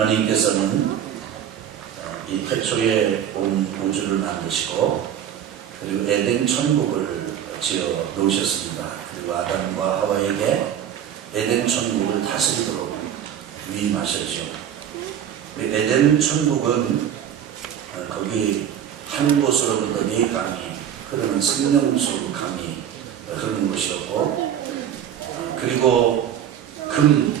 하나님께서는 이 태초에 온 우주를 만드시고 그리고 에덴 천국을 지어 놓으셨습니다. 그리고 아담과 하와에게 에덴 천국을 다스리도록 위임하셨죠. 에덴 천국은 거기 한 곳으로부터 네 강이 흐르는 생명수 강이 흐르는 곳이었고, 그리고 금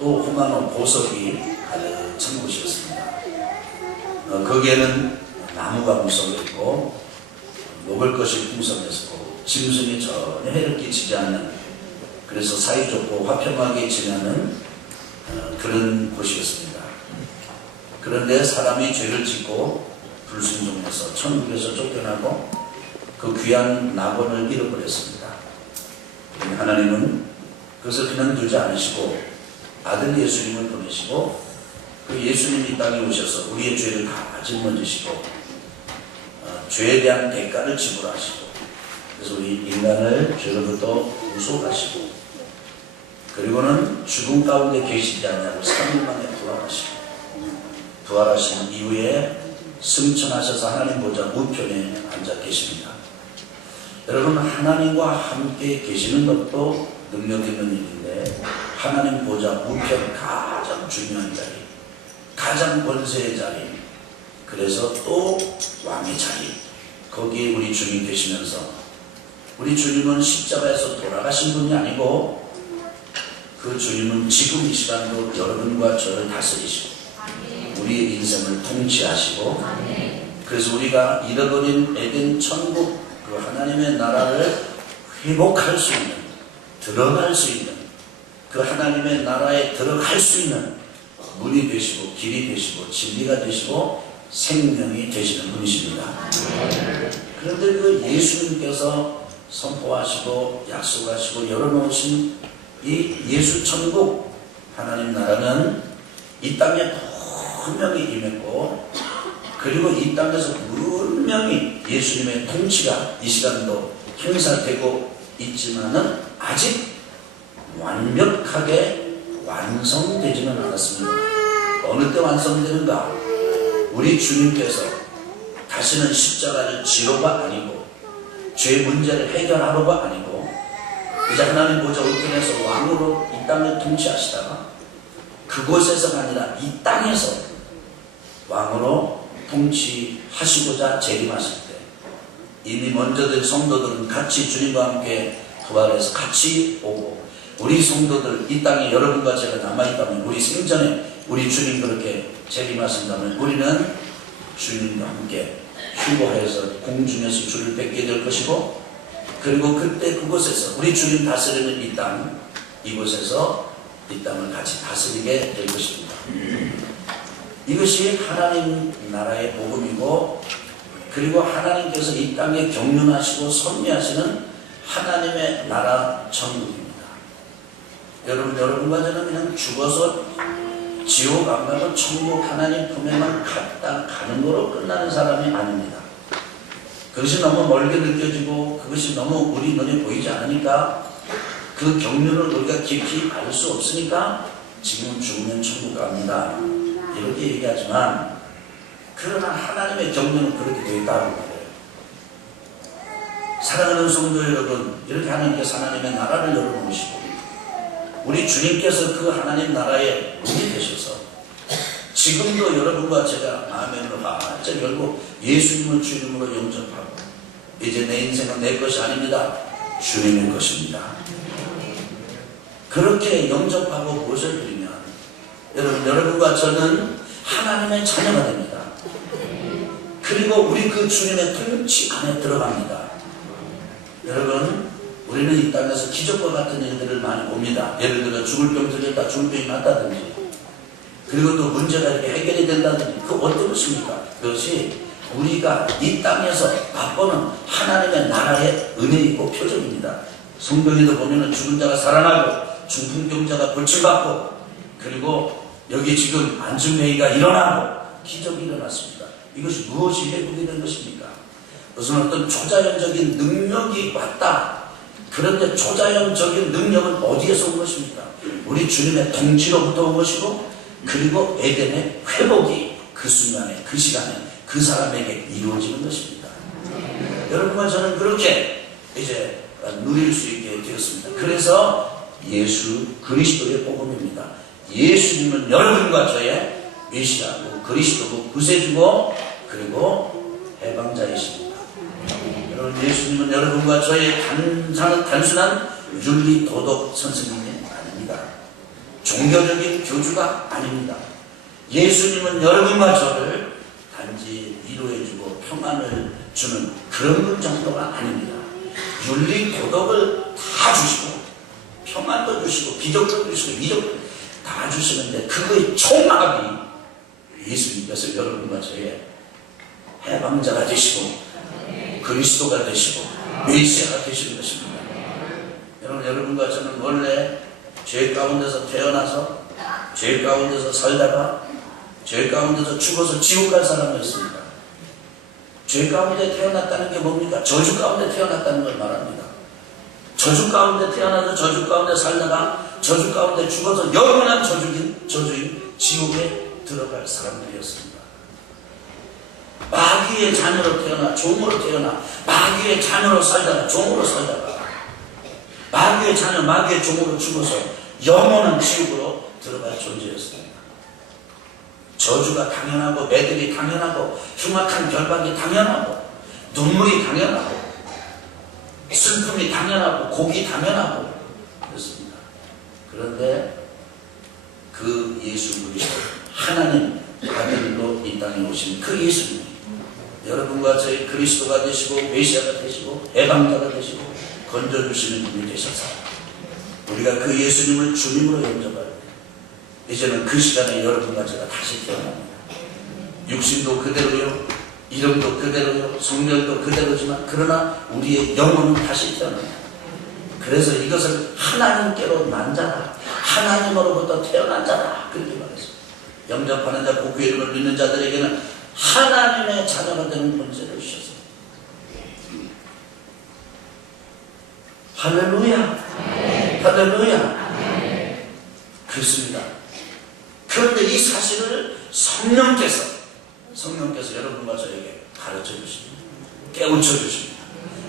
또 호마노 보석이 가득 찬 곳이었습니다. 거기에는 나무가 묻어 있고 먹을 것이 풍성했고 짐승이 전혀 해를 끼치지 않는, 그래서 사이좋고 화평하게 지내는 그런 곳이었습니다. 그런데 사람이 죄를 짓고 불순종해서 천국에서 쫓겨나고 그 귀한 낙원을 잃어버렸습니다. 하나님은 그것을 그냥 두지 않으시고 아들 예수님을 보내시고 그 예수님이 이 땅에 오셔서 우리의 죄를 다 짊어지시고 죄에 대한 대가를 지불하시고, 그래서 우리 인간을 죄로부터 구속하시고, 그리고는 죽음 가운데 계시지 않냐고 3일 만에 부활하신 이후에 승천하셔서 하나님 보좌 우편에 앉아 계십니다. 여러분, 하나님과 함께 계시는 것도 능력 있는 일인데, 하나님 보좌 우편 가장 중요한 자리, 가장 권세의 자리, 그래서 또 왕의 자리, 거기에 우리 주님 계시면서, 우리 주님은 십자가에서 돌아가신 분이 아니고 그 주님은 지금 이 시간도 여러분과 저를 다스리시고 우리의 인생을 통치하시고, 그래서 우리가 잃어버린 에덴 천국 그 하나님의 나라를 회복할 수 있는, 들어갈 수 있는, 그 하나님의 나라에 들어갈 수 있는 문이 되시고 길이 되시고 진리가 되시고 생명이 되시는 분이십니다. 그런데 그 예수님께서 선포하시고 약속하시고 열어놓으신 이 예수 천국 하나님 나라는 이 땅에 분명히 임했고, 그리고 이 땅에서 분명히 예수님의 통치가 이 시간도 행사되고 있지만은 아직 완벽하게 완성되지는 않았습니다. 어느 때 완성되는가? 우리 주님께서 다시는 십자가를 지로가 아니고 죄 문제를 해결하러가 아니고 이제 하나님 보좌 우편에서 왕으로 이 땅을 통치하시다가 그곳에서가 아니라 이 땅에서 왕으로 통치하시고자 재림하실 때, 이미 먼저 된 성도들은 같이 주님과 함께 부활해서 같이 오고, 우리 성도들 이 땅에 여러분과 제가 남아있다면, 우리 생전에 우리 주님 그렇게 재림하신다면 우리는 주님과 함께 휴거해서 공중에서 주를 뵙게 될 것이고, 그리고 그때 그곳에서 우리 주님 다스리는 이 땅, 이곳에서 이 땅을 같이 다스리게 될 것입니다. 이것이 하나님 나라의 복음이고, 그리고 하나님께서 이 땅에 경륜하시고 섭리하시는 하나님의 나라 천국입니다. 여러분과 저는 그냥 죽어서 지옥 안 가고 천국 하나님 품에만 갔다 가는 거로 끝나는 사람이 아닙니다. 그것이 너무 멀게 느껴지고 그것이 너무 우리 눈에 보이지 않으니까, 그 경륜을 우리가 깊이 알 수 없으니까 지금 죽으면 천국 갑니다 이렇게 얘기하지만, 그러나 하나님의 경륜은 그렇게 되어 있다고 말해요. 사랑하는 성도 여러분, 이렇게 하나님께서 하나님의 나라를 열어놓으시고 우리 주님께서 그 하나님 나라에 문이 되셔서 지금도 여러분과 제가 마음의 문을 활짝 열고 예수님을 주님으로 영접하고, 이제 내 인생은 내 것이 아닙니다, 주님의 것입니다. 그렇게 영접하고 모셔 드리면 여러분과 저는 하나님의 자녀가 됩니다. 그리고 우리 그 주님의 통치 안에 들어갑니다. 여러분, 우리는 이 땅에서 기적과 같은 일들을 많이 봅니다. 예를 들어 죽을 병 들렸다, 죽을 병이 낫다든지, 그리고 또 문제가 이렇게 해결이 된다든지, 그 어떤 것입니까? 그것이 우리가 이 땅에서 맛보는 하나님의 나라의 은혜이고 표적입니다. 성경에도 보면은 죽은 자가 살아나고 중풍병자가 고침받고, 그리고 여기 지금 안중회의가 일어나고 기적이 일어났습니다. 이것이 무엇이 회복이 된 것입니까? 그것은 어떤 초자연적인 능력이 왔다. 그런데 초자연적인 능력은 어디에서 온 것입니까? 우리 주님의 통치로부터 온 것이고, 그리고 에덴의 회복이 그 순간에, 그 시간에 그 사람에게 이루어지는 것입니다. 여러분과 저는 그렇게 이제 누릴 수 있게 되었습니다. 그래서 예수 그리스도의 복음입니다. 예수님은 여러분과 저의 메시아고 그리스도고 구세주고 그리고 해방자이십니다. 여러분, 예수님은 여러분과 저의 단순한 윤리 도덕 선생님이 아닙니다. 종교적인 교주가 아닙니다. 예수님은 여러분과 저를 단지 위로해주고 평안을 주는 그런 분 정도가 아닙니다. 윤리 도덕을 다 주시고 평안도 주시고 기적도 주시고 이적도 다 주시는데 그거의 총합이 예수님께서 여러분과 저의 해방자가 되시고 그리스도가 되시고 메시아가 되시는 것입니다. 여러분과 저는 원래 죄 가운데서 태어나서 죄 가운데서 살다가 죄 가운데서 죽어서 지옥 갈 사람이었습니다. 죄 가운데 태어났다는 게 뭡니까? 저주 가운데 태어났다는 걸 말합니다. 저주 가운데 태어나서 저주 가운데 살다가 저주 가운데 죽어서 영원한 저주인 지옥에 들어갈 사람들이었습니다. 마귀의 자녀로 태어나 종으로 태어나 마귀의 자녀로 살다가 종으로 살다가 마귀의 자녀 마귀의 종으로 죽어서 영원한 지옥으로 들어갈 존재였습니다. 저주가 당연하고 매듭이 당연하고 흉악한 결박이 당연하고 눈물이 당연하고 슬픔이 당연하고 곡이 당연하고 그렇습니다. 그런데 그 예수 그리스도 하나님 아들로 이 땅에 오신 그 예수님 여러분과 저희 그리스도가 되시고 메시아가 되시고 해방자가 되시고 건져주시는 분이 되셔서 우리가 그 예수님을 주님으로 영접할 때 이제는 그 시간에 여러분과 제가 다시 태어납니다. 육신도 그대로요, 이름도 그대로요, 성별도 그대로지만 그러나 우리의 영혼은 다시 태어납니다. 그래서 이것을 하나님께로 난 자라, 하나님으로부터 태어난 자라 그렇게 말했습니다. 영접하는 자, 복의 이름을 믿는 자들에게는 하나님의 자녀가 되는 권세를 주셨습니다. 할렐루야, 할렐루야. 그렇습니다. 그런데 이 사실을 성령께서 여러분과 저에게 가르쳐 주십니다. 깨우쳐 주십니다.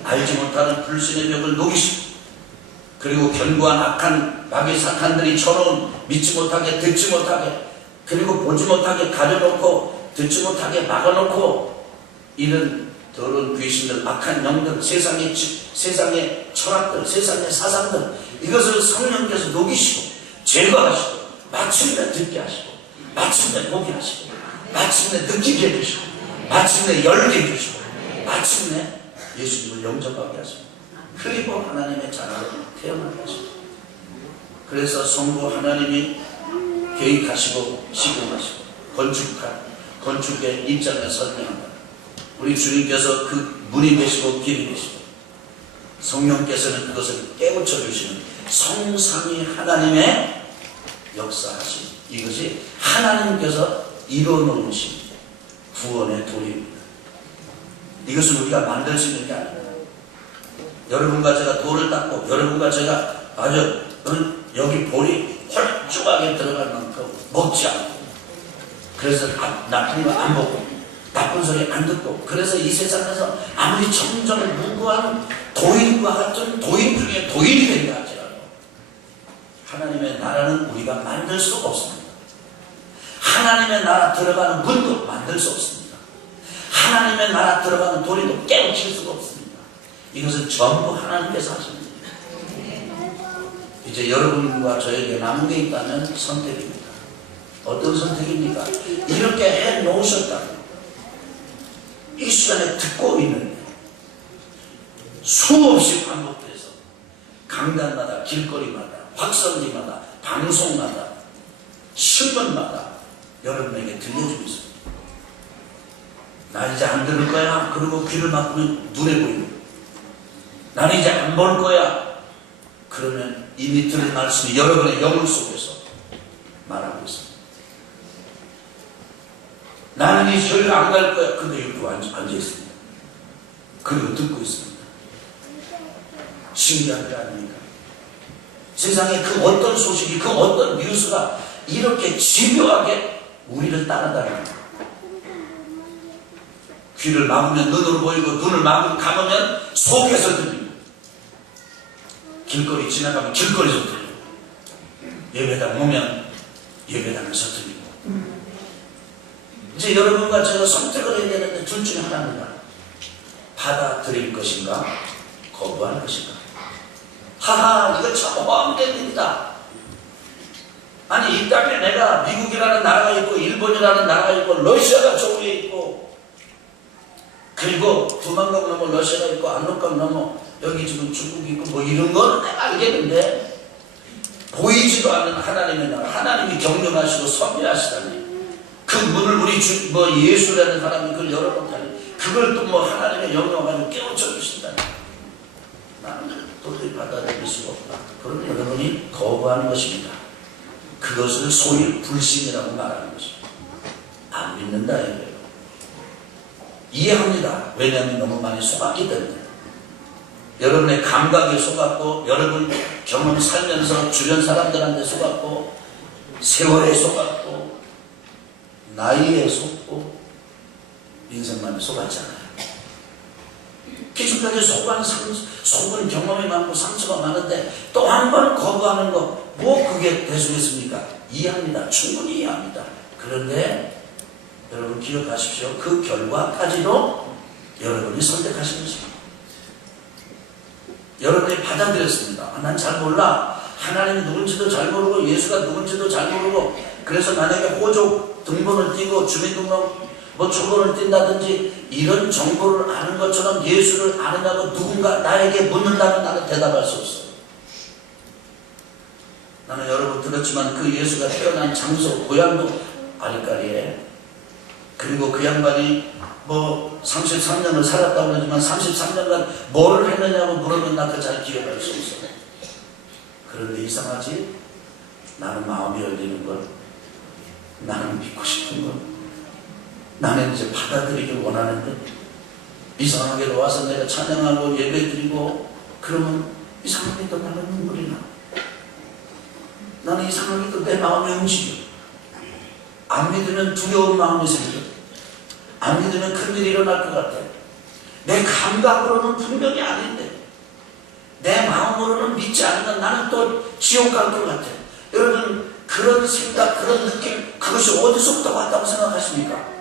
알지 못하는 불신의 벽을 녹이시고 그리고 견고한 악한 마귀 사탄들이 쳐놓은 믿지 못하게 듣지 못하게 그리고 보지 못하게 가려놓고 듣지 못하게 막아놓고 이런 더러운 귀신들 악한 영들 세상의 철학들 세상의 사상들 이것을 성령께서 녹이시고 제거하시고 마침내 듣게 하시고 마침내 보게 하시고 마침내 느끼게 해주시고 마침내 열게 해주시고 마침내 예수님을 영접하게 하시고 그리고 하나님의 자녀로 태어나게 하시고 그래서 성부 하나님이 계획하시고 시공하시고 건축의 입장에 설명한다. 우리 주님께서 그 문이 되시고 길이 되시고 성령께서는 그것을 깨우쳐 주시는 성삼위 하나님의 역사하심 이것이 하나님께서 이뤄놓으신 구원의 도리입니다. 이것은 우리가 만들 수 있는 게 아닙니다. 여러분과 제가 돌을 닦고 여러분과 제가 아주 여기 볼이 홀쭉하게 들어갈 만큼 먹지 않고 그래서 나쁜 거 안 보고 나쁜 소리 안 듣고 그래서 이 세상에서 아무리 점점 무고한 도인과 같은 도인 중에 도인이 된다 할지라도 하나님의 나라는 우리가 만들 수 없습니다. 하나님의 나라 들어가는 문도 만들 수 없습니다. 하나님의 나라 들어가는 도리도 깨우칠 수가 없습니다. 이것은 전부 하나님께서 하십니다. 이제 여러분과 저에게 남은 게 있다면 선택입니다. 어떤 선택입니까? 이렇게 해 놓으셨다고 이 시간에 듣고 있는데 수없이 반복돼서 강단마다 길거리마다 확성기마다 방송마다 신문마다 여러분에게 들려주고 있습니다. 나 이제 안 들을 거야. 그리고 귀를 막으면 눈에 보이고 나는 이제 안 볼 거야. 그러면 이미 들은 말씀이 여러분의 영혼 속에서 말하고 있습니다. 나는 이 교회를 안 갈 거야. 근데 여기 앉아 있습니다. 그리고 듣고 있습니다. 신기한 게 아닙니까? 세상에 그 어떤 소식이 그 어떤 뉴스가 이렇게 집요하게 우리를 따라다니는 거예요. 귀를 막으면 눈으로 보이고 눈을 감으면 속에서 들리고 길거리 지나가면 길거리에서 들리고 예배당 오면 예배당에서 들리고 이제 여러분과 제가 선택을 해야 되는데 둘 중에 하나입니다. 받아들일 것인가 거부할 것인가. 하하 이거 참 호황된 일이다. 아니 이 땅에 내가 미국이라는 나라가 있고 일본이라는 나라가 있고 러시아가 저 위에 있고 그리고 두만강 넘어 러시아가 있고 압록강 넘어 여기 지금 중국이 있고 뭐 이런 거는 내가 알겠는데 보이지도 않는 하나님의 나라 하나님이 경영하시고 섭리하시다니 그 문을 우리 예수라는 사람이 그걸 열어놓다니 그걸 또 뭐 하나님의 영광을 가지고 깨우쳐 주신다니 나는 도저히 받아들일 수가 없다. 그러면 여러분이 거부하는 것입니다. 그것을 소위 불신이라고 말하는 것입니다. 안 믿는다 이거예요. 이해합니다. 왜냐하면 너무 많이 속았기 때문에. 여러분의 감각에 속았고 여러분 경험 살면서 주변 사람들한테 속았고 세월에 속았고 나이에 속고 인생만에 속았잖아요. 기존까지 속은 경험이 많고 상처가 많은데 또 한 번 거부하는 거 뭐 그게 대수겠습니까? 이해합니다. 충분히 이해합니다. 그런데 여러분 기억하십시오. 그 결과까지도 여러분이 선택하신 것입니다. 여러분이 받아들였습니다. 난 잘 몰라. 하나님이 누군지도 잘 모르고 예수가 누군지도 잘 모르고 그래서 만약에 호적 등본을 띄고 주민등록 초본을 띈다든지 이런 정보를 아는 것처럼 예수를 아느냐고 누군가 나에게 묻는다면 나는 대답할 수 없어요. 나는 여러분 들었지만 그 예수가 태어난 장소 고향도 아리까리에 그리고 그 양반이 33년을 살았다고 그러지만 33년간 뭘 했느냐고 물으면 나도 잘 기억할 수 없어요. 그런데 이상하지? 나는 마음이 열리는 것, 나는 믿고 싶은 것, 나는 이제 받아들이길 원하는데 이상하게도 와서 내가 찬양하고 예배드리고 그러면 이상하게도 나는 눈물이 나. 나는 이상하게도 내 마음이 움직여. 안 믿으면 두려운 마음이 생겨. 안 믿으면 큰일이 일어날 것 같아. 내 감각으로는 분명히 아닌데 내 마음으로는 믿지 않으면 나는 또 지옥 갈 것 같아. 여러분 그런 생각, 그런 느낌 그것이 어디서부터 왔다고 생각하십니까?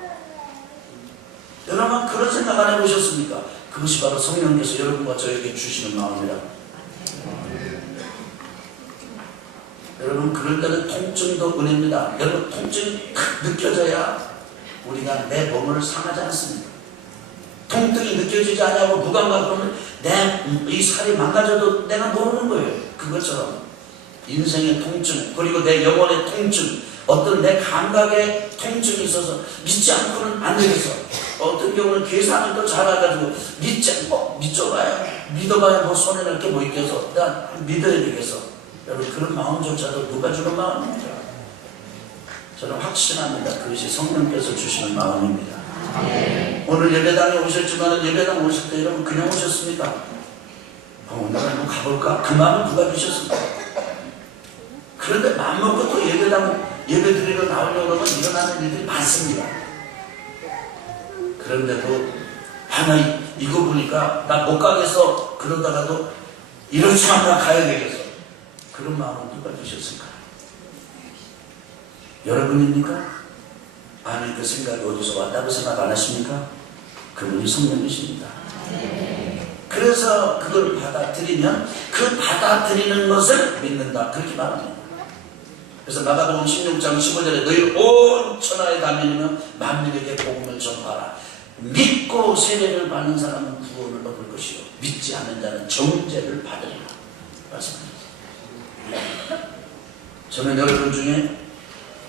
여러분 그런 생각 안 해보셨습니까? 그것이 바로 성령께서 여러분과 저에게 주시는 마음이라. 여러분 그럴 때는 통증도 은혜입니다. 여러분 통증이 느껴져야 우리가 내 몸을 상하지 않습니다. 통증이 느껴지지 않냐고 무감각 그러면 내 이 살이 망가져도 내가 모르는 거예요. 그것처럼 인생의 통증 그리고 내 영혼의 통증 어떤 내 감각에 통증이 있어서 믿지 않고는 안 되겠어. 어떤 경우는 계산을 또 잘해가지고 믿지 않고 믿어봐야 뭐 손해날 게 뭐 있겠어. 나 믿어야 되겠어. 여러분 그런 마음조차도 누가 주는 마음입니다. 저는 확신합니다. 그것이 성령께서 주시는 마음입니다. 오늘 예배당에 오셨지만 예배당 오실 때 여러분 그냥 오셨습니까? 내가 한번 가볼까? 그 마음을 누가 주셨습니까? 그런데 마음먹고 또 예배 드리러 나오려고 그러면 일어나는 일들이 많습니다. 그런데도 나 이거 보니까 나 못 가겠어. 그러다가도 이렇지만 나 가야 되겠어. 그런 마음을 누가 주셨을까? 여러분입니까? 아니 그 생각이 어디서 왔다고 생각 안 하십니까? 그분이 성령이십니다. 그래서 그걸 받아들이면 그 받아들이는 것을 믿는다. 그렇게 말합니다. 그래서 마가복음 16장 15절에 너희 온 천하에 다니면 만민에게 복음을 전파하라. 믿고 세례를 받는 사람은 구원을 얻을 것이요 믿지 않는 자는 정죄를 받으리라 말씀합니다. 저는 여러분 중에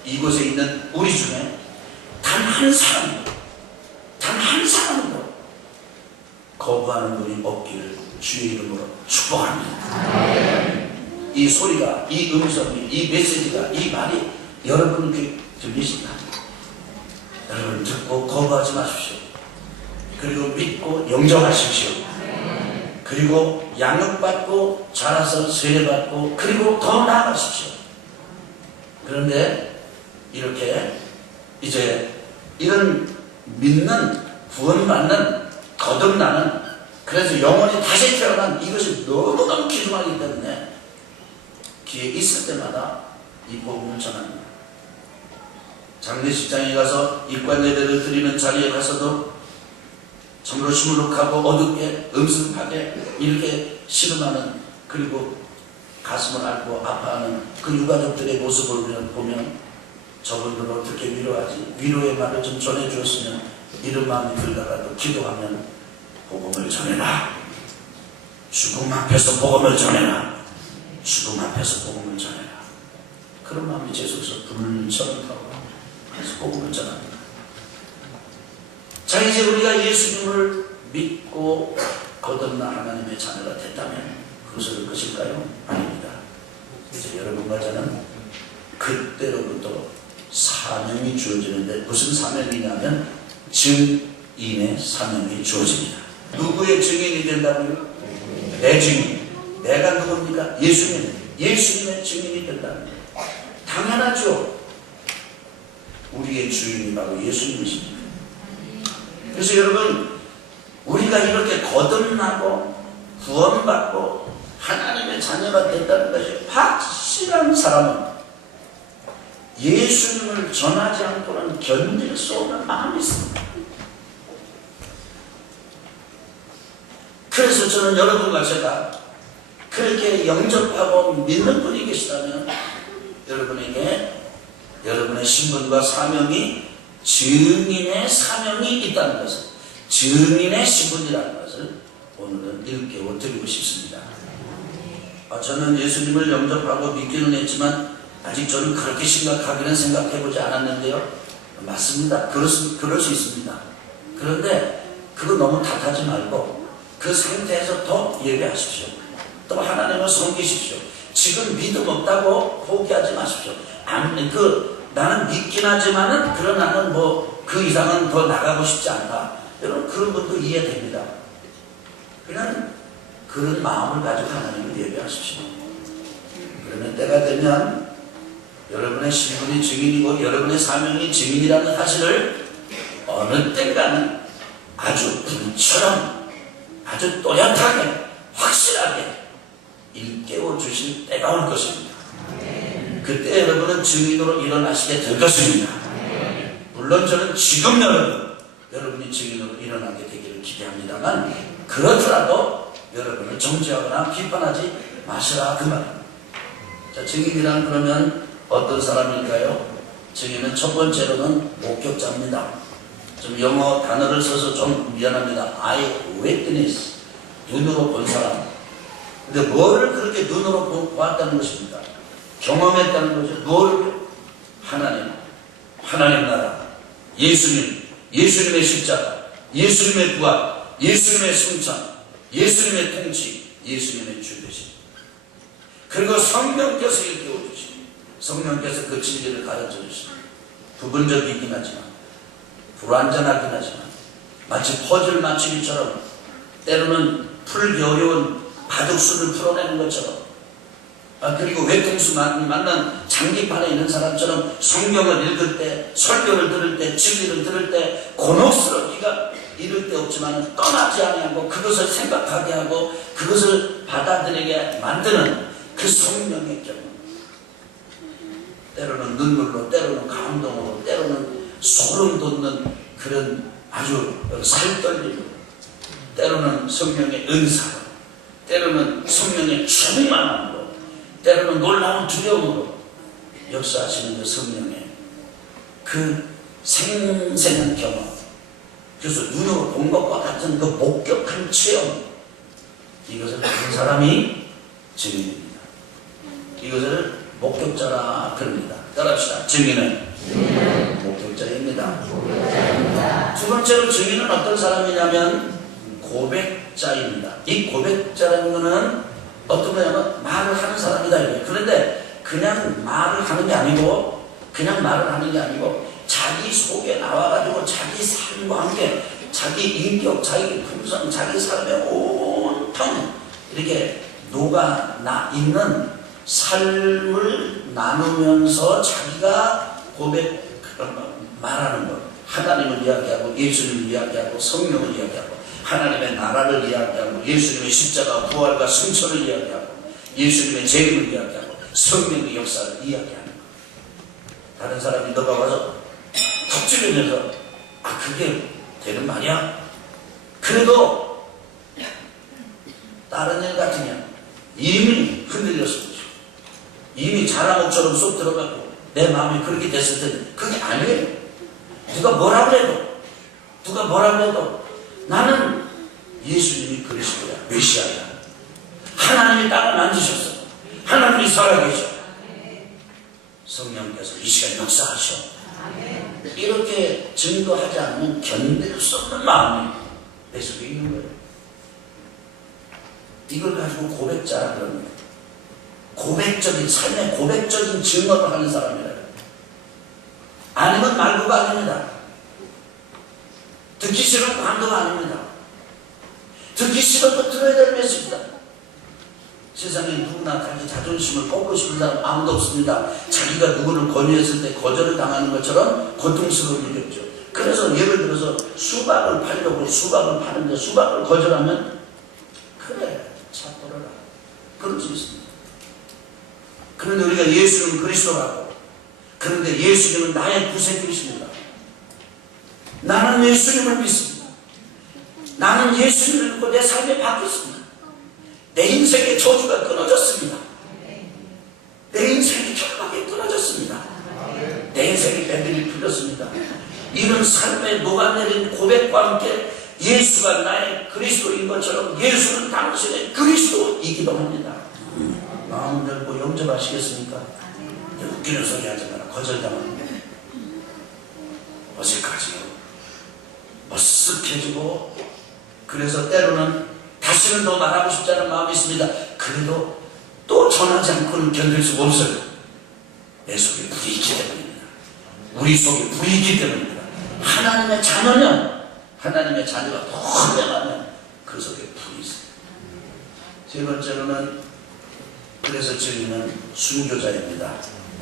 이곳에 있는 우리 중에 단 한 사람도 거부하는 분이 없기를 주의 이름으로 축복합니다. 이 소리가, 이 음성이, 이 메시지가, 이 말이 여러분 귀에 들리신다. 여러분 듣고 거부하지 마십시오. 그리고 믿고 영접하십시오. 그리고 양육받고 자라서 세례받고 그리고 더 나아가십시오. 그런데 이렇게 이제 이런 믿는, 구원받는, 거듭나는, 그래서 영원히 다시 태어난 이것이 너무너무 귀중하기 때문에 기회 있을 때마다 이 복음을 전합니다. 장례식장에 가서 입관 예배를 드리는 자리에 가서도 정말 시무룩하고 어둡게 음습하게 이렇게 씨름하는, 그리고 가슴을 앓고 아파하는 그 유가족들의 모습을 보면 저분들을 어떻게 위로하지? 위로의 말을 좀 전해주었으면 이런 마음이 들다가도 기도하면 복음을 전해라. 죽음 앞에서 복음을 전해라. 죽음 앞에서 복음을 전해라. 그런 마음이 제 속에서 불처럼 타고 그래서 복음을 전합니다. 자, 이제 우리가 예수님을 믿고 거듭나 하나님의 자녀가 됐다면 그것은 것일까요? 아닙니다. 이제 여러분과 저는 그때로부터 사명이 주어지는데 무슨 사명이냐면 증인의 사명이 주어집니다. 누구의 증인이 된다고요? 내 증인. 내가 누굽니까? 예수님의 증인이 된다는 거예요. 당연하죠. 우리의 주인이 바로 예수님이십니다. 그래서 여러분, 우리가 이렇게 거듭나고 구원받고 하나님의 자녀가 된다는 것이 확실한 사람은 예수님을 전하지 않고는 견딜 수 없는 마음이 있습니다. 그래서 저는 여러분과 제가 그렇게 영접하고 믿는 분이 계시다면 여러분에게 여러분의 신분과 사명이 증인의 사명이 있다는 것을, 증인의 신분이라는 것을 오늘은 일깨워 드리고 싶습니다. 저는 예수님을 영접하고 믿기는 했지만 아직 저는 그렇게 심각하게는 생각해보지 않았는데요. 맞습니다. 그럴 수 있습니다. 그런데 그거 너무 탓하지 말고 그 상태에서 더 예배하십시오. 또 하나님을 섬기십시오. 지금 믿음 없다고 포기하지 마십시오. 나는 믿긴 하지만은 그러나는 그 이상은 더 나가고 싶지 않다. 여러분 그런 것도 이해됩니다. 그냥 그런 마음을 가지고 하나님을 예배하십시오. 그러면 때가 되면 여러분의 신분이 증인이고 여러분의 사명이 증인이라는 사실을 어느 때가는 아주 불처럼 아주 또렷하게 확실하게 일깨워 주실 때가 올 것입니다. 그때 여러분은 증인으로 일어나시게 될 것입니다. 물론 저는 지금 여러분이 증인으로 일어나게 되기를 기대합니다만 그렇더라도 여러분을 정죄하거나 비판하지 마시라 그 말입니다. 자, 증인이란 그러면 어떤 사람일까요? 증인은 첫 번째로는 목격자입니다. 좀 영어 단어를 써서 좀 미안합니다. eyewitness, 눈으로 본 사람. 근데 뭐를 그렇게 눈으로 보았다는 것입니까? 경험했다는 거죠. 뭘? 하나님 나라, 예수님의 십자가, 예수님의 부활, 예수님의 승천, 예수님의 통치, 예수님의 주되심. 그리고 성령께서 일깨워주시고 성령께서 그 진리를 가르쳐주시고 부분적이긴 하지만 불완전하긴 하지만 마치 퍼즐 맞추기처럼 때로는 풀기 어려운 바둑수를 풀어내는 것처럼 그리고 외통수 만난 장기판에 있는 사람처럼 성경을 읽을 때 설교를 들을 때 진리를 들을 때 곤혹스럽기가 이를 데 없지만 떠나지 아니하고 그것을 생각하게 하고 그것을 받아들이게 만드는 그 성령의 경험. 때로는 눈물로, 때로는 감동으로, 때로는 소름 돋는 그런 아주 살떨림으로, 때로는 성령의 은사로, 때로는 성령의 충만함으로, 때로는 놀라운 두려움으로 역사하시는 그 성령의 그 생생한 경험. 그래서 눈으로 본 것과 같은 그 목격한 체험. 이것을 본 사람이 증인입니다. 이것을 목격자라 그럽니다. 따라합시다. 증인은 목격자입니다. 두 번째로 증인은 어떤 사람이냐면 고백자입니다. 이 고백자라는 것은 어떤 거냐면 말을 하는 사람이다. 그런데 그냥 말을 하는 게 아니고 자기 속에 나와가지고 자기 삶과 함께 자기 인격, 자기 품성, 자기 삶의 온통 이렇게 녹아나 있는 삶을 나누면서 자기가 말하는 것, 하나님을 이야기하고 예수님을 이야기하고 성령을 이야기하고 하나님의 나라를 이야기하고 예수님의 십자가 부활과 승천을 이야기하고 예수님의 재림을 이야기하고 성령의 역사를 이야기하는 것. 다른 사람이 너가 와서 턱 찌르면서 그게 되는 말이야? 그래도 다른 일 같으면 이미 흔들렸습니다. 이미 자라목처럼 쏙 들어가고 내 마음이 그렇게 됐을 때는 그게 아니에요. 누가 뭐라 그래도 나는 예수님이 그리스도야, 메시아야. 하나님이 땅을 만드셨어. 하나님이 살아계셔. 성령께서 이 시간 역사하셔. 이렇게 증거하지 않으면 견딜 수 없는 마음이 내 속에 있는 거예요. 이걸 가지고 고백자라 그럽니다. 고백적인, 삶의 고백적인 증언을 하는 사람이라. 아니면 말고가 아닙니다. 듣기 싫은 반도가 아닙니다. 듣기 싫어도 들어야 될 메시지입니다. 세상에 누구나 자기 자존심을 꺾고 싶은 사람 아무도 없습니다. 자기가 누구를 권유했을 때 거절을 당하는 것처럼 고통스러운 일이 없죠. 그래서 예를 들어서 수박을 팔려고 수박을 파는데 수박을 거절하면 그래, 차 돌아라. 그럴 수 있습니다. 그런데 우리가 예수는 그리스도라고. 그런데 예수님은 나의 구세주이십니다. 나는 예수님을 믿습니다. 나는 예수님을 믿고 내 삶이 바뀌었습니다. 내 인생의 저주가 끊어졌습니다. 내 인생의 결박이 끊어졌습니다. 내 인생의 배들이 풀렸습니다. 이런 삶에 녹아내린 고백과 함께 예수가 나의 그리스도인 것처럼 예수는 당신의 그리스도이기도 합니다. 마음 열고 영접하시겠습니까? 웃기는 소리 하지 마라. 거절당합니다. 어색하지요. 머쓱해지고 그래서 때로는 다시는 더 말하고 싶지 않은 마음이 있습니다. 그래도 또 전하지 않고는 견딜 수가 없어요. 내 속에 불이 있기 때문입니다. 우리 속에 불이 있기 때문입니다. 하나님의 자녀면, 하나님의 자녀가 분명하면 그 속에 불이 있어요. 세 번째로는 그래서 저희는 순교자입니다.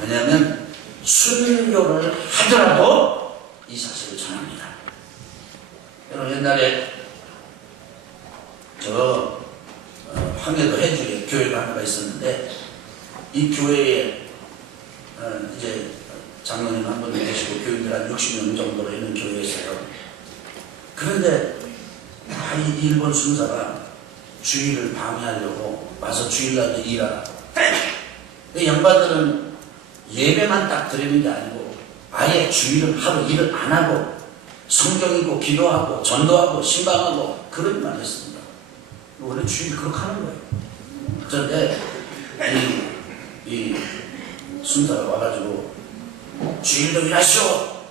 왜냐하면 순교를 하더라도 이 사실을 전합니다. 여러분 옛날에 저 황해도 해주에 교회가 하나가 있었는데 이 교회에 이제 장로님 한 분 계시고 교인들 한 60명 정도로 있는 교회였어요. 그런데 이 일본 순사가 주일을 방해하려고 와서 주일날에 일하라고. 양반들은 예배만 딱 드리는 게 아니고 아예 주일을 하루 일을 안 하고 성경 읽고 기도하고 전도하고 신방하고 그런 말 했습니다. 원래 주일 그렇게 하는 거예요. 그런데 이 순사가 와가지고 주일도 일하시오.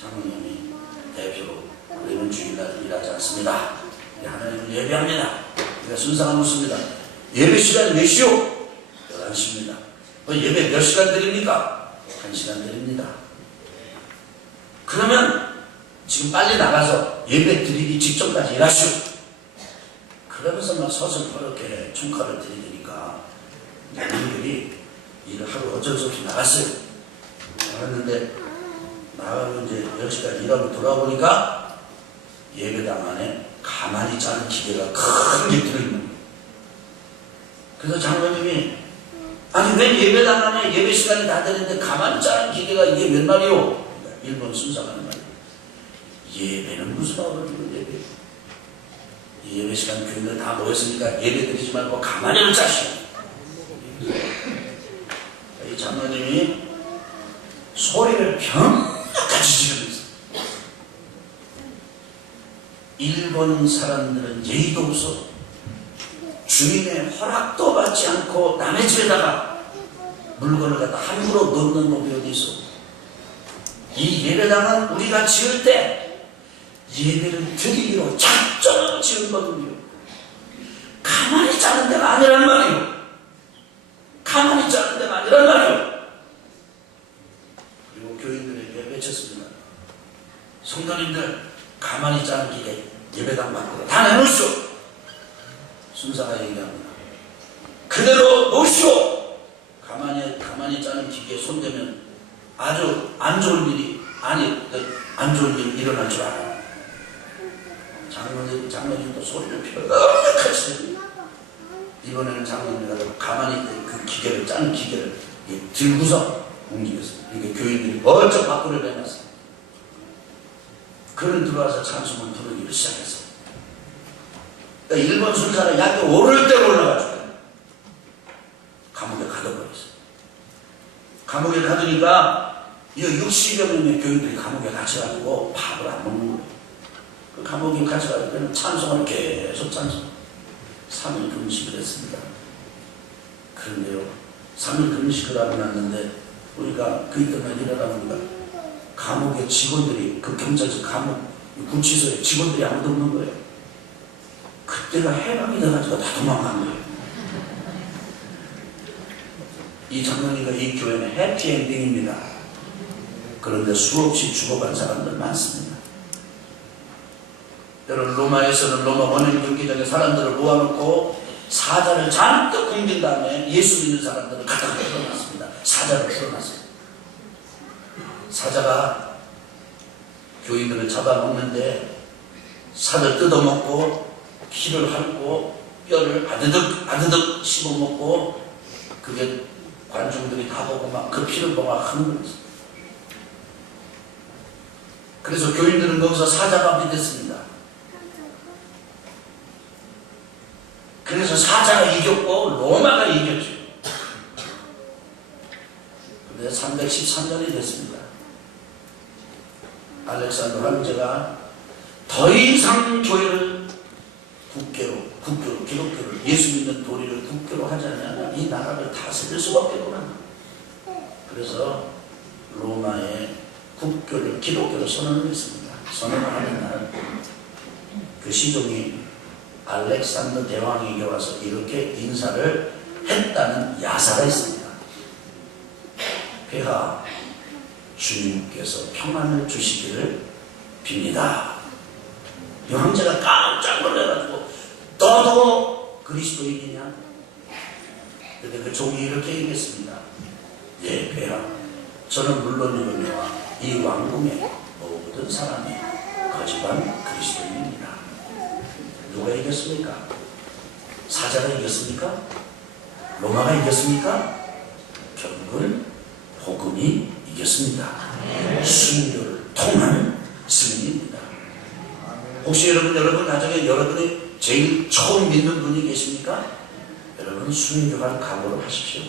장로님이 대표로 우리는 주일날 일하지 않습니다. 하나님을 예배합니다. 그러니까 순사가 묻습니다. 예배 시간이 몇 시오? 11시입니다. 예배 몇 시간 드립니까? 1시간 드립니다. 그러면 지금 빨리 나가서 예배 드리기 직전까지 일하시오. 그러면서 막 서슴퍼렇게 총칼을 들이대니까 우리들이 일을 하루 어쩔 수 없이 나갔어요. 나갔는데 나가고 이제 10시까지 일하고 돌아보니까 예배당 안에 가만히 자는 기계가 큰 게 들어있는 거예요. 그래서 장로님이 아니 왜 예배당 안에 예배 시간이 다 되는데 가만히 자는 기계가 이게 몇 말이오? 일본 순사가 하는 말이에요. 예배는 무슨 어른이고 예배 시간 교인들 다 모였으니까 예배 드리지 말고 가만히 자시오. 이 장로님이 소리를 병같이 지르면서 일본 사람들은 예의도 없어 주인의 허락도 받지 않고 남의 집에다가 물건을 갖다 함부로 넣는 놈이 어디 있어. 이 예배당은 우리가 지을 때 예배를 드리기로 작정하고 지은 거든요. 가만히 자는 데가 아니란 말이에요. 가만히 자는 데가 아니란 말이에요. 그리고 교인들에게 외쳤습니다. 성도님들 가만히 자는 길에 예배당 밖으로 다 내놓으시오. 순사가 얘기합니다. 그대로 놓으시오. 기계에 손대면 아주 안 좋은 일이 안 좋은 일이 일어날 줄 알아요. 장로님도 소리를 펴가지고 이번에는 장로님이 가만히 그 기계를 짜는 기계를 들고서 움직였어요. 이게 교인들이 벌쩍 밖으로 내놨어요. 그는 들어와서 찬송을 부르기를 시작했어요. 그러니까 일본 순사가 약이 오를 때 올라가지고 감옥에 가둬버렸어요. 감옥에 가두니까 이 60여 명의 교인들이 감옥에 갇혀가지고 밥을 안 먹는 거예요. 그 감옥에 갇혀가지고 찬송을 계속 찬송 3일 금식을 했습니다. 그런데요 3일 금식을 하고 났는데 우리가 그 이튿날 일어나 보니까 감옥의 직원들이 그 경찰서 감옥 구치소에 직원들이 아무도 없는 거예요. 그때가 해방이 돼가지고 다 도망간 거예요. 이 장로님과 이 교회는 해피엔딩입니다. 그런데 수없이 죽어간 사람들 많습니다. 여러분 로마에서는 로마 원형 경기장에 사람들을 모아놓고 사자를 잔뜩 굶긴 다음에 예수 믿는 사람들을 갖다가 풀어놨습니다. 사자를 풀어놨어요. 사자가 교인들을 잡아먹는데 살을 뜯어먹고 피를 핥고 뼈를 아드득 씹어먹고 그게 관중들이 다 보고 막 그 피를 보고 흥분했어요. 그래서 교인들은 거기서 사자밥이 됐습니다. 그래서 사자가 이겼고 로마가 이겼죠. 근데 313년이 됐습니다. 알렉산더 황제가 더 이상 교회를 국교로 기독교를 예수 믿는 도리를 국교로 하지 않으면 이 나라를 다스릴 수밖에 없구나. 그래서 로마의 국교를 기독교로 선언을 했습니다. 선언을 하는 날 그 시종이 알렉산더 대왕에게 와서 이렇게 인사를 했다는 야사가 있습니다. 폐하 주님께서 평안을 주시기를 빕니다. 이 황제가 깜짝 놀라가지고 너도 그리스도인이냐? 근데 그 종이 이렇게 얘기했습니다. 예, 폐하 저는 물론이거니와 이 왕궁의 모든 사람이 거짓말 그리스도인입니다. 누가 이겼습니까? 사자가 이겼습니까? 로마가 이겼습니까? 결국은 복음이 이겼습니다. 순교를 통한 승리입니다. 혹시 여러분 가정에 여러분이 제일 처음 믿는 분이 계십니까? 여러분 순교할 각오를 하십시오.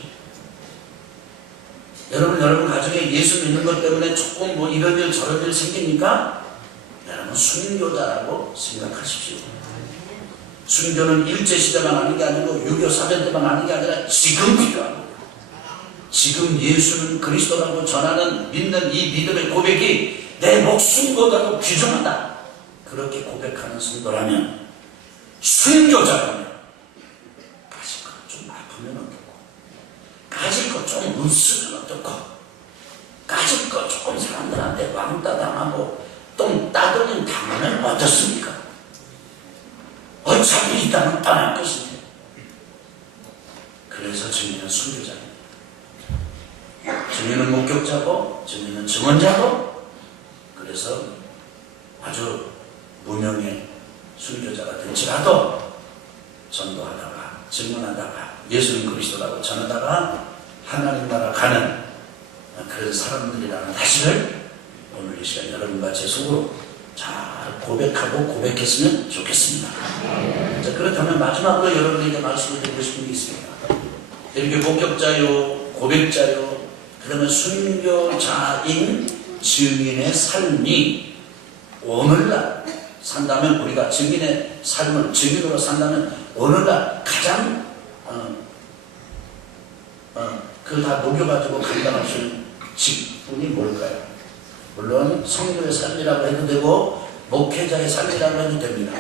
여러분 가정에 예수 믿는 것 때문에 조금 뭐 이런 일 저런 일 생깁니까? 여러분 순교자라고 생각하십시오. 순교는 일제시대만 하는 게 아니고 6.25 사변 때만 하는 게 아니라 지금 필요합니다. 지금 예수는 그리스도라고 전하는 믿는 이 믿음의 고백이 내 목숨보다도 귀중하다. 그렇게 고백하는 성도라면 순교자라면 가질 것 좀 아프면 어떻고 가질 것 좀 웃으면 어떻고 가질 것 조금 사람들한테 왕따 당하고 똥 따돌림 당하면 어떻습니까? 어차피 이 땅은 떠날 것인데. 그래서 증인은 순교자입니다. 증인은 목격자고 증인은 증언자고 그래서 아주 무명의 순교자가 될지라도 전도하다가 증언하다가 예수님 그리스도라고 전하다가 하나님 나라 가는 그런 사람들이라는 사실을 오늘 이 시간 여러분과 제 속으로 잘 고백하고 고백했으면 좋겠습니다. 자, 그렇다면 마지막으로 여러분에게 말씀을 드리고 싶은 게 있습니다. 이렇게 목격자요 고백자요 그러면 순교자인 증인의 삶이 오늘날 산다면 우리가 증인의 삶을 증인으로 산다면 오늘날 가장 그걸 다 녹여가지고 감당할 수 있는 직분이 뭘까요? 물론 성도의 삶이라고 해도 되고 목회자의 삶이라고 해도 됩니다.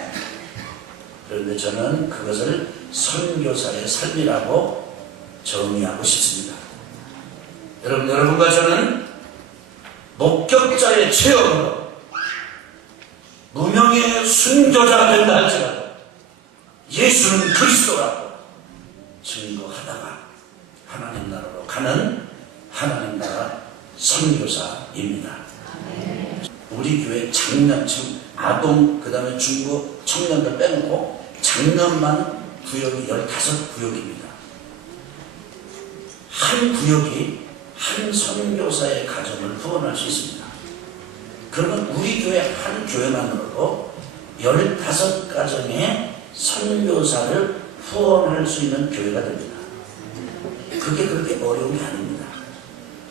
그런데 저는 그것을 선교사의 삶이라고 정의하고 싶습니다. 여러분과 저는 목격자의 체험으로 무명의 순교자가 된다 할지라도 예수는 그리스도라고 증거하다가 하나님 나라로 가는 하나님 나라 선교사입니다. 우리 교회 장년층, 아동, 그 다음에 중고, 청년들 빼놓고 장년만 구역이 15구역입니다. 한 구역이 한 선교사의 가정을 후원할 수 있습니다. 그러면 우리 교회 한 교회만으로도 15가정의 선교사를 후원할 수 있는 교회가 됩니다. 그게 그렇게 어려운 게 아닙니다.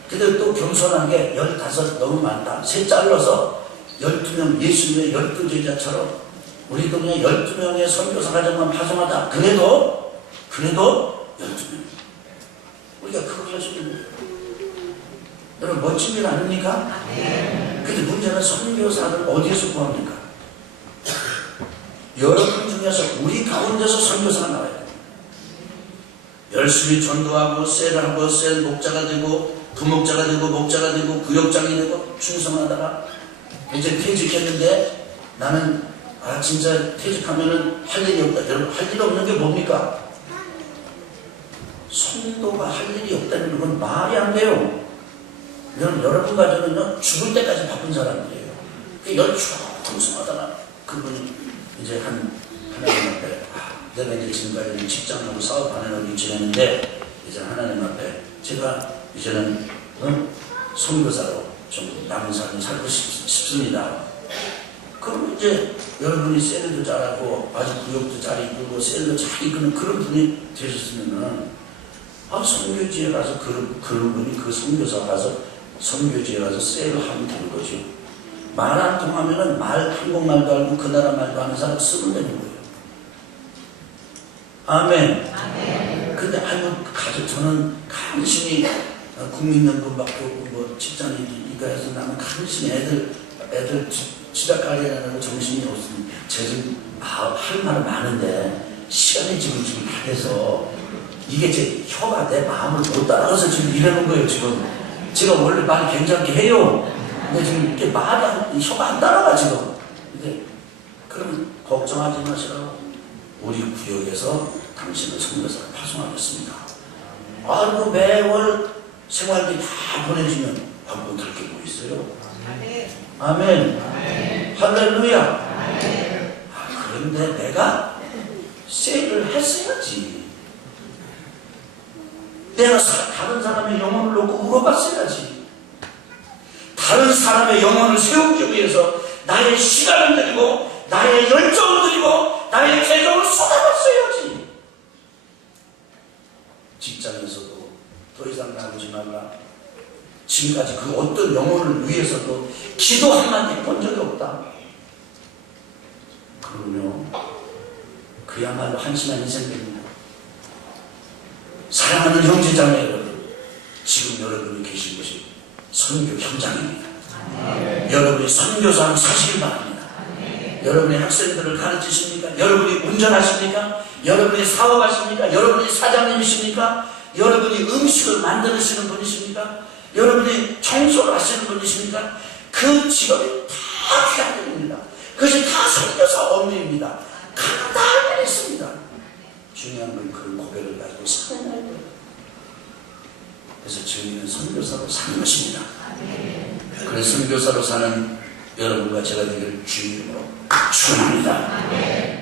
근데 또 겸손하게 15 너무 많다. 세 잘라서 12명, 예수님의 12제자처럼 우리 동네 12명의 선교사 가정만 파송하다. 그래도 12명. 우리가 그걸 할 수 있는 거예요. 여러분 멋진 일 아닙니까? 근데 문제는 선교사를 어디에서 구합니까? 여러분 중에서 우리 가운데서 선교사가 나와야 돼요. 열심히 전도하고 셀하고 셀 목자가 되고 부목자가 되고 목자가 되고 구역장이 되고 충성하다가 이제 퇴직했는데 나는 진짜 퇴직하면은 할 일이 없다. 여러분 할 일이 없는 게 뭡니까? 성도가 할 일이 없다는 건 말이 안 돼요. 여러분과 저는요 죽을 때까지 바쁜 사람들이에요. 열심히 충성하다가 그분이 이제 하나님 앞에 내가 이제 지금까지 직장하고 사업하는 걸 지냈는데 이제 하나님 앞에 제가 이제는 선교사로 좀 남은 삶을 살고 싶습니다. 그럼 이제 여러분이 셀도 잘하고 아주 구역도 잘 이끌고 셀도 잘 이끄는 그런 분이 되셨으면은 선교지에 가서 그런 분이 그 선교사 가서 선교지에 가서 셀을 하면 되는 거죠. 말 안 통하면은 한국말도 알고 그 나라 말도 하는 사람 쓰면 되는 거예요. 아멘. 근데 저는 간신히 국민연금 받고 뭐 직장이니까 해서 나는 간신히 애들 지닥가리라는 정신이 없습니다. 제가 지금 할 말은 많은데 시간이 지금 다 돼서 이게 제 혀가 내 마음을 못 따라가서 지금 이러는 거예요. 지금 제가 원래 말 괜찮게 해요. 근데 지금 이렇게 혀가 안 따라가 지금. 근데 그럼 걱정하지 마시라고. 우리 구역에서 당신을 선교사로 파송하겠습니다. 그리고 매월 생활비 다 보내주면 광고 들게 뭐 있어요? 아멘. 할렐루야. 그런데 내가 세일을 했어야지. 내가 다른 사람의 영혼을 놓고 물어봤어야지. 다른 사람의 영혼을 세우기 위해서 나의 시간을 드리고 나의 열정을 드리고 나의 재정을 쏟아봤어야지. 직장에서도 더 이상 나오지 말라. 지금까지 그 어떤 영혼을 위해서도 기도 한마디 본 적이 없다. 그러면 그야말로 한심한 인생입니다. 사랑하는 형제자매 여러분, 지금 여러분이 계신 곳이 선교 현장입니다. 여러분이 선교사로 사시길 바랍니다. 여러분이 학생들을 가르치십니까? 여러분이 운전하십니까? 여러분이 사업하십니까? 여러분이 사장님이십니까? 여러분이 음식을 만드시는 분이십니까? 여러분이 청소를 하시는 분이십니까? 그 직업이 다 귀한 일입니다. 그것이 다 선교사 업무입니다. 각각 다 할 일이 있습니다. 중요한 건 그런 고백을 가지고 살아야 돼요. 그래서 저희는 선교사로 사는 것입니다. 그래서 선교사로 사는 여러분과 제가 되기를 주님으로 축원합니다.